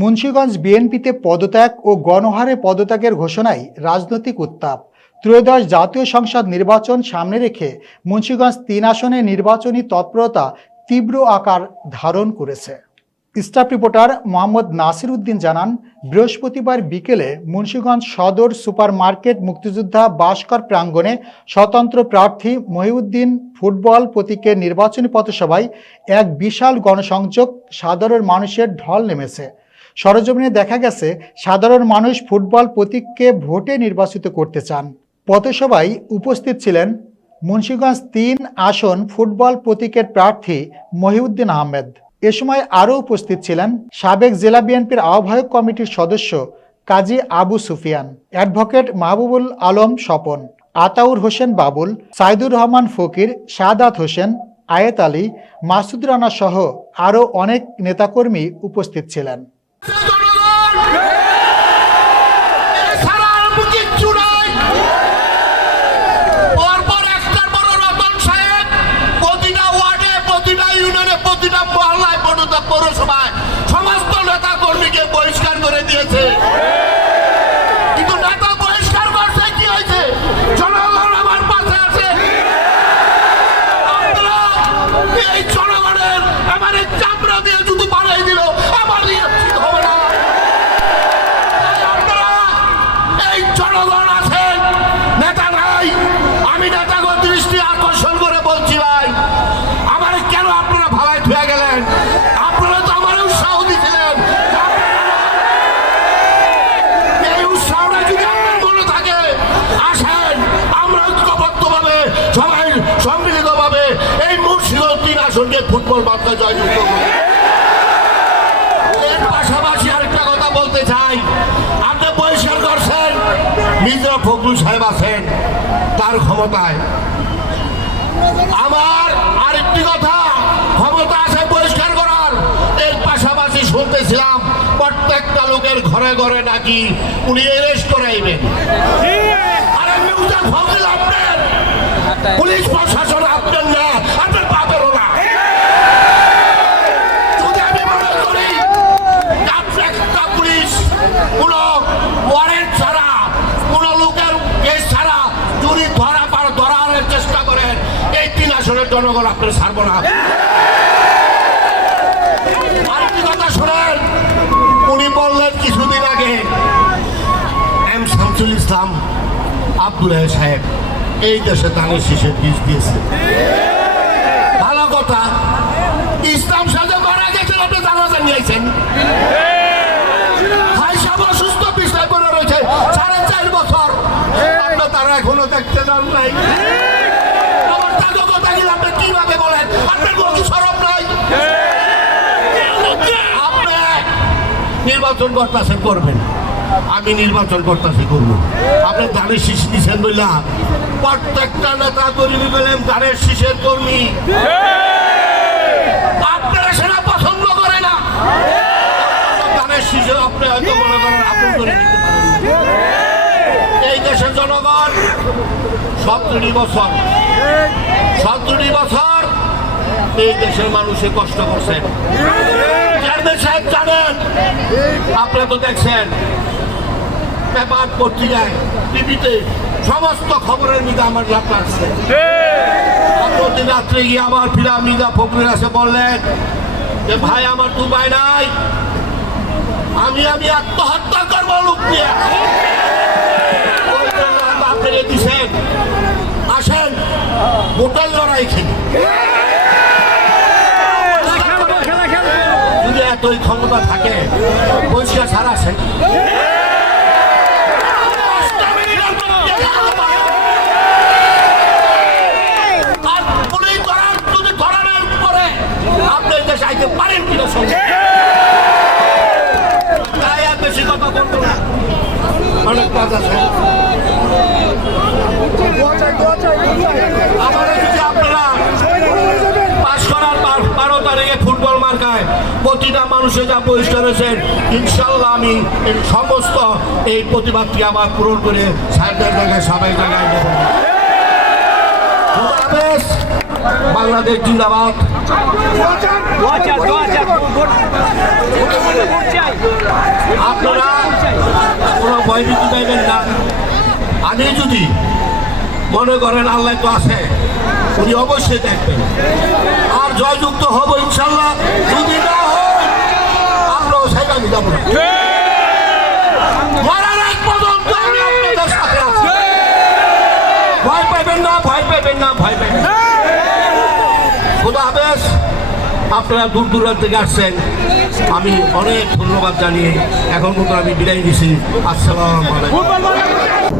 মুন্সিগঞ্জ বিএনপিতে পদত্যাগ ও গণহারে পদত্যাগের ঘোষণায় রাজনৈতিক উত্তাপ। ত্রয়োদশ জাতীয় সংসদ নির্বাচন সামনে রেখে মুন্সিগঞ্জ ৩ আসনে নির্বাচনী তৎপরতা তীব্র আকার ধারণ করেছে। স্টাফ রিপোর্টার মোহাম্মদ নাসির উদ্দিন জানান, বৃহস্পতিবার বিকেলে মুন্সিগঞ্জ সদর সুপার মার্কেট মুক্তিযোদ্ধা ভাস্কর প্রাঙ্গণে স্বতন্ত্র প্রার্থী মহিউদ্দিন ফুটবল প্রতীকের নির্বাচনী পথসভায় এক বিশাল গণসংযোগ সাধারণ মানুষের ঢল নেমেছে। সরেজমিনে দেখা গেছে সাধারণ মানুষ ফুটবল প্রতীককে ভোটে নির্বাচিত করতে চান। পথসভায় উপস্থিত ছিলেন মুন্সিগঞ্জ ৩ আসন ফুটবল প্রতীকের প্রার্থী মহিউদ্দিন আহমেদ। এ সময় আরও উপস্থিত ছিলেন সাবেক জেলা বিএনপির আহ্বায়ক কমিটির সদস্য কাজী আবু সুফিয়ান, অ্যাডভোকেট মাহবুবুল আলম স্বপন, আতাউর হোসেন বাবুল, সাইদুর রহমান ফকির, সাদাত হোসেন, আয়েত আলী, মাসুদ রানা সহ আরও অনেক নেতাকর্মী উপস্থিত ছিলেন। পৌরসভায় সমস্ত নেতা কর্মীকে বহিষ্কার করে দিয়েছে, কিন্তু নেতা বহিষ্কার করছে কি হয়েছে? জনগণ আমার পাশে আছে। এই জনগণের আমার চামড়া দিয়ে জুতো বানাই দিল, আমার হবে না। এই জনগণ আছেন, নেতা নাই। আমি নেতাগণ দৃষ্টি আকর্ষণ করে বলছি, ভাই আমার কেন আপনারা ভালাই ধুয়ে গেলেন? সম্মিলিতভাবে এই মুন্সিগঞ্জ ৩ আসনকে ফুটবল বার্তা জয়যুক্ত করবে। এর পাশাপাশি আরেকটা কথা বলতে চাই, আপনি বহিষ্কার করছেন, মির্জা ফখরুল সাহেব আছেন তার ক্ষমতায়। আমার আরেকটি কথা, ক্ষমতা আছে বহিষ্কার করার। এর পাশাপাশি শুনতেছিলাম প্রত্যেকটা লোকের ঘরে ঘরে নাকি উনি অ্যারেস্ট করাইবেন। আরে মির্জা ফখরুল আপনার, পুলিশ প্রশাসন আপনার না, আপনার পাবেরও না। যদি আমি মনে করি একটা পুলিশ কোন ওয়ারেন্ট ছাড়া, কোন লোকের কেস ছাড়া যদি ধরার চেষ্টা করেন, এই ৩ আসনের জনগণ আপনার ছাড়ব না। আরেকটি কথা শোনেন, উনি বললেন কিছুদিন আগে এম শামসুল ইসলাম আব্দুল সাহেব এই দেশে ধানের শীষের বীজ দিয়েছে। ভালো কথা, ইসলাম সাহেব মারা গেছেন, আপনি জানা জানিয়েছেন। ভাই সাহেব অসুস্থ, বিছানায় পড়ে রয়েছে ৪.৫ বছর, আপনি তারা এখনো দেখতে যান নাই। আমার তাদের কথা গেলে আপনি কিভাবে বলেন? আপনার কোনো শরম নাই। আপনি নির্বাচন করতেছেন, করবেন, আমি নির্বাচন করতেছি, করবো। আপনি ধানের শীষ দিচ্ছেন বললা প্রত্যেকটা নেতা কর্মী বলেন ধানের শীষের কর্মী। আপনারা সেটা পছন্দ করে না, ধানের শীষের আপনি হয়তো মনে করেন আপন করে নিতে পারেন। এই দেশের জনগণ ১৭ বছর এই দেশের মানুষে কষ্ট করছেন। সাহেব জানেন, আপনারা তো দেখছেন পেপার, পত্রিকায়, টিভিতে সমস্ত খবরের মধ্যে আমার লাভ আসছে। প্রতি রাত্রে গিয়ে আবার ফিরা মির্জা ফখরুল এসে বললেন যে ভাই আমার তো উপায় নাই, আমি আত্মহত্যা করবো লোক দিয়ে। দিচ্ছেন, আসেন ভোটার লড়াই খেলি। যদি এতই ক্ষমতা থাকে বহিষ্কার ছাড়া আসেন। পারেন কিনা সঙ্গে তাই আর বেশি কথা বলবো না, অনেক কাজ আছে। আমাদের যদি আপনারা পাশ করার 12 তারিখে ফুটবল মার্কায় প্রতিটা মানুষের যা বহিষ্কার হয়েছেন, ইনশাল্লাহ আমি এই সমস্ত এই প্রতিবাদটি আবার পূরণ করে সাহেবদের জায়গায় সবাই জায়গায় দেব। বাংলাদেশ জিন্দাবাদ। আপনারা কোনো ভয়ভীতি পাইবেন না। আগে যদি মনে করেন আল্লাহ তো আছে, উনি অবশ্যই দেখবেন, আর জয়যুক্ত হব ইনশাল্লাহ। যদি না হয় আমরাও সেখানে যাবো না। মরার আগ পর্যন্ত আমি আপনাদের সাথে আছি। ভয় পাইবেন না, ভয় পাইবেন না, ভয় পাইবেন না। খোদা হাফেজ। আপনারা দূর দূরান্ত থেকে আসছেন, আমি অনেক ধন্যবাদ জানিয়ে এখন মতো আমি বিদায় দিছি। আসসালামু আলাইকুম।